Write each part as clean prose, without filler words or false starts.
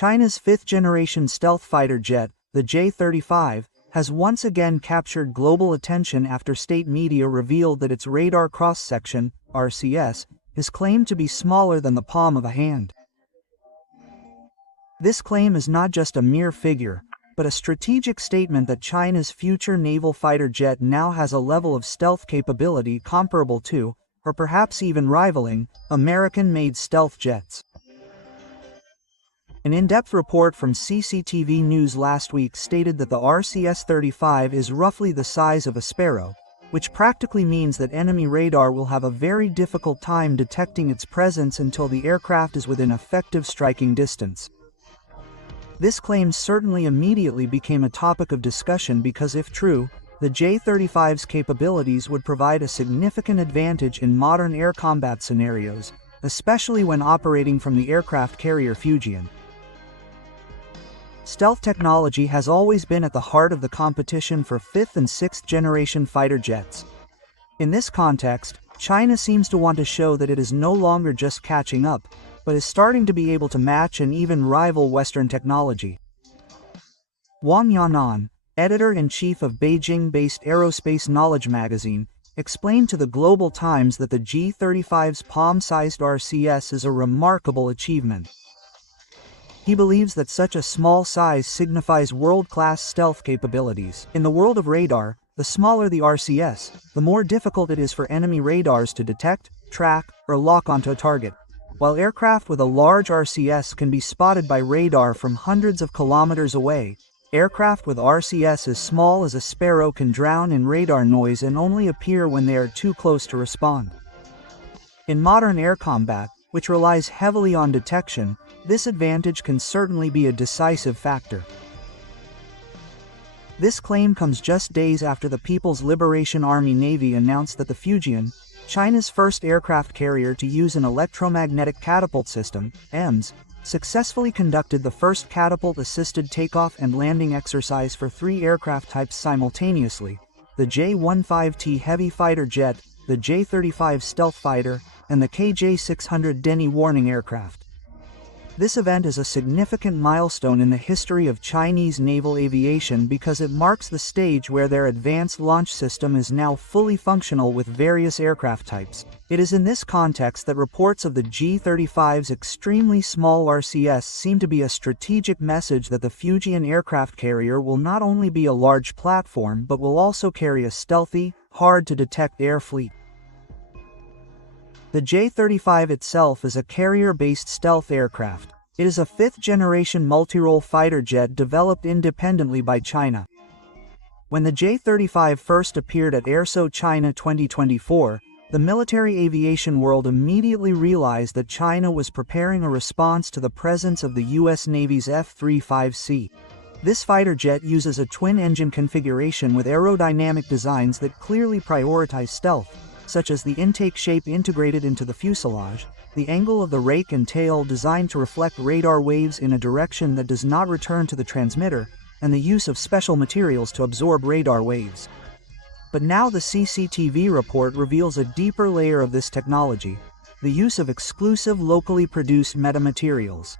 China's fifth-generation stealth fighter jet, the J-35, has once again captured global attention after state media revealed that its radar cross-section, RCS, is claimed to be smaller than the palm of a hand. This claim is not just a mere figure, but a strategic statement that China's future naval fighter jet now has a level of stealth capability comparable to, or perhaps even rivaling, American-made stealth jets. An in-depth report from CCTV News last week stated that the RCS-35 is roughly the size of a sparrow, which practically means that enemy radar will have a very difficult time detecting its presence until the aircraft is within effective striking distance. This claim certainly immediately became a topic of discussion because if true, the J-35's capabilities would provide a significant advantage in modern air combat scenarios, especially when operating from the aircraft carrier Fujian. Stealth technology has always been at the heart of the competition for 5th and 6th generation fighter jets. In this context, China seems to want to show that it is no longer just catching up, but is starting to be able to match and even rival Western technology. Wang Yanan, editor-in-chief of Beijing-based Aerospace Knowledge magazine, explained to the Global Times that the J-35's palm-sized RCS is a remarkable achievement. He believes that such a small size signifies world-class stealth capabilities. In the world of radar, the smaller the RCS, the more difficult it is for enemy radars to detect, track, or lock onto a target. While aircraft with a large RCS can be spotted by radar from hundreds of kilometers away, aircraft with RCS as small as a sparrow can drown in radar noise and only appear when they are too close to respond. In modern air combat, which relies heavily on detection, this advantage can certainly be a decisive factor. This claim comes just days after the People's Liberation Army Navy announced that the Fujian, China's first aircraft carrier to use an electromagnetic catapult system, EMS, successfully conducted the first catapult-assisted takeoff and landing exercise for 3 aircraft types simultaneously: the J-15T heavy fighter jet, the J-35 stealth fighter, and the KJ-600 Denny warning aircraft. This event is a significant milestone in the history of Chinese naval aviation because it marks the stage where their advanced launch system is now fully functional with various aircraft types. It is in this context that reports of the J-35's extremely small RCS seem to be a strategic message that the Fujian aircraft carrier will not only be a large platform but will also carry a stealthy, hard-to-detect air fleet. The J-35 itself is a carrier-based stealth aircraft. It is a 5th-generation multi-role fighter jet developed independently by China. When the J-35 first appeared at Airshow China 2024, the military aviation world immediately realized that China was preparing a response to the presence of the U.S. Navy's F-35C. This fighter jet uses a twin-engine configuration with aerodynamic designs that clearly prioritize stealth, such as the intake shape integrated into the fuselage, the angle of the rake and tail designed to reflect radar waves in a direction that does not return to the transmitter, and the use of special materials to absorb radar waves. But now the CCTV report reveals a deeper layer of this technology: the use of exclusive locally produced metamaterials.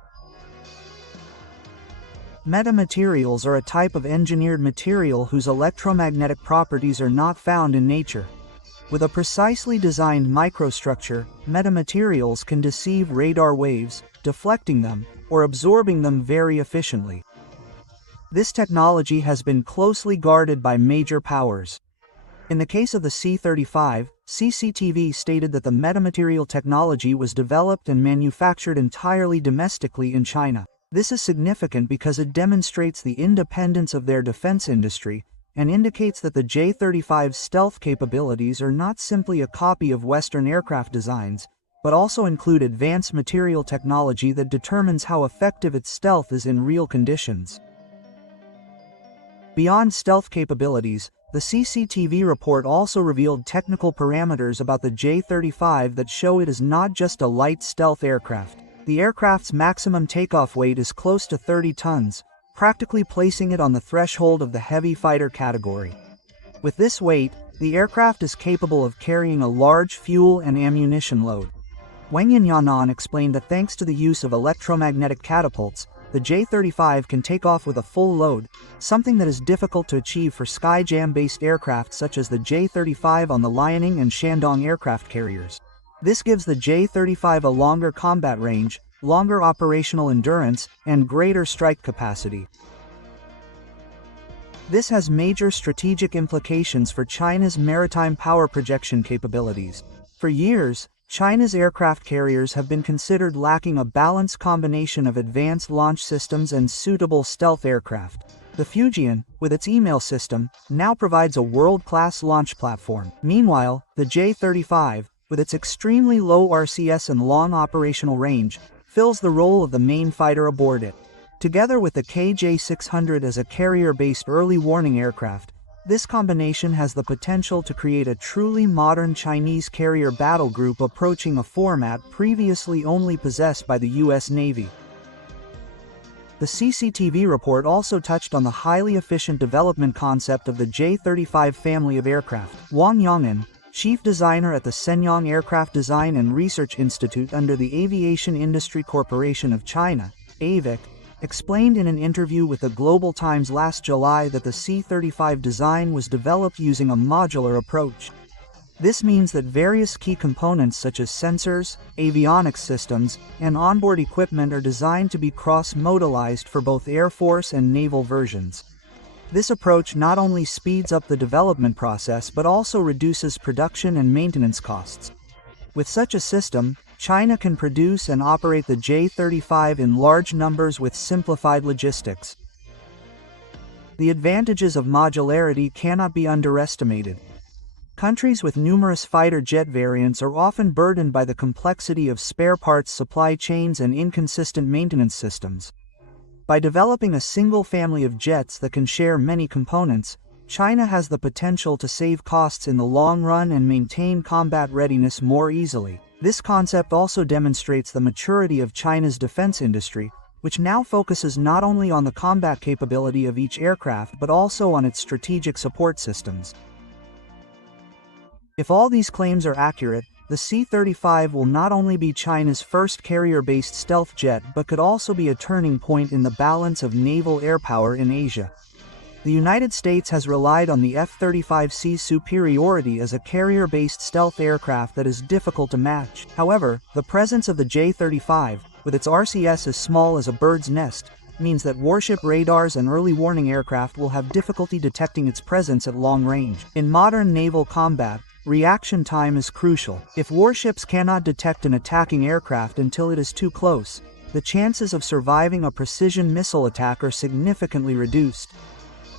Metamaterials are a type of engineered material whose electromagnetic properties are not found in nature. With a precisely designed microstructure, metamaterials can deceive radar waves, deflecting them, or absorbing them very efficiently. This technology has been closely guarded by major powers. In the case of the C-35, CCTV stated that the metamaterial technology was developed and manufactured entirely domestically in China. This is significant because it demonstrates the independence of their defense industry, and indicates that the J-35's stealth capabilities are not simply a copy of Western aircraft designs, but also include advanced material technology that determines how effective its stealth is in real conditions. Beyond stealth capabilities, the CCTV report also revealed technical parameters about the J-35 that show it is not just a light stealth aircraft. The aircraft's maximum takeoff weight is close to 30 tons, practically placing it on the threshold of the heavy fighter category. With this weight, the aircraft is capable of carrying a large fuel and ammunition load. Wang Yanan explained that thanks to the use of electromagnetic catapults, the J-35 can take off with a full load, something that is difficult to achieve for Skyjam-based aircraft such as the J-35 on the Liaoning and Shandong aircraft carriers. This gives the J-35 a longer combat range, longer operational endurance, and greater strike capacity. This has major strategic implications for China's maritime power projection capabilities. For years, China's aircraft carriers have been considered lacking a balanced combination of advanced launch systems and suitable stealth aircraft. The Fujian, with its email system, now provides a world-class launch platform. Meanwhile, the J-35, with its extremely low RCS and long operational range, fills the role of the main fighter aboard it. Together with the KJ-600 as a carrier-based early warning aircraft, this combination has the potential to create a truly modern Chinese carrier battle group approaching a format previously only possessed by the U.S. Navy. The CCTV report also touched on the highly efficient development concept of the J-35 family of aircraft. Wang Yong'an, chief designer at the Shenyang Aircraft Design and Research Institute under the Aviation Industry Corporation of China, AVIC, explained in an interview with the Global Times last July that the C-35 design was developed using a modular approach. This means that various key components such as sensors, avionics systems, and onboard equipment are designed to be cross-modalized for both Air Force and naval versions. This approach not only speeds up the development process but also reduces production and maintenance costs. With such a system, China can produce and operate the J-35 in large numbers with simplified logistics. The advantages of modularity cannot be underestimated. Countries with numerous fighter jet variants are often burdened by the complexity of spare parts supply chains and inconsistent maintenance systems. By developing a single family of jets that can share many components, China has the potential to save costs in the long run and maintain combat readiness more easily. This concept also demonstrates the maturity of China's defense industry, which now focuses not only on the combat capability of each aircraft but also on its strategic support systems. If all these claims are accurate, the C-35 will not only be China's first carrier-based stealth jet but could also be a turning point in the balance of naval air power in Asia. The United States has relied on the F-35C's superiority as a carrier-based stealth aircraft that is difficult to match. However, the presence of the J-35, with its RCS as small as a bird's nest, means that warship radars and early warning aircraft will have difficulty detecting its presence at long range. In modern naval combat, reaction time is crucial. If warships cannot detect an attacking aircraft until it is too close, the chances of surviving a precision missile attack are significantly reduced.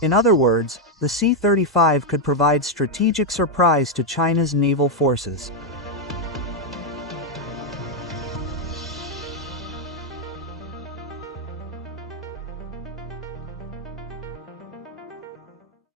In other words, the C-35 could provide strategic surprise to China's naval forces.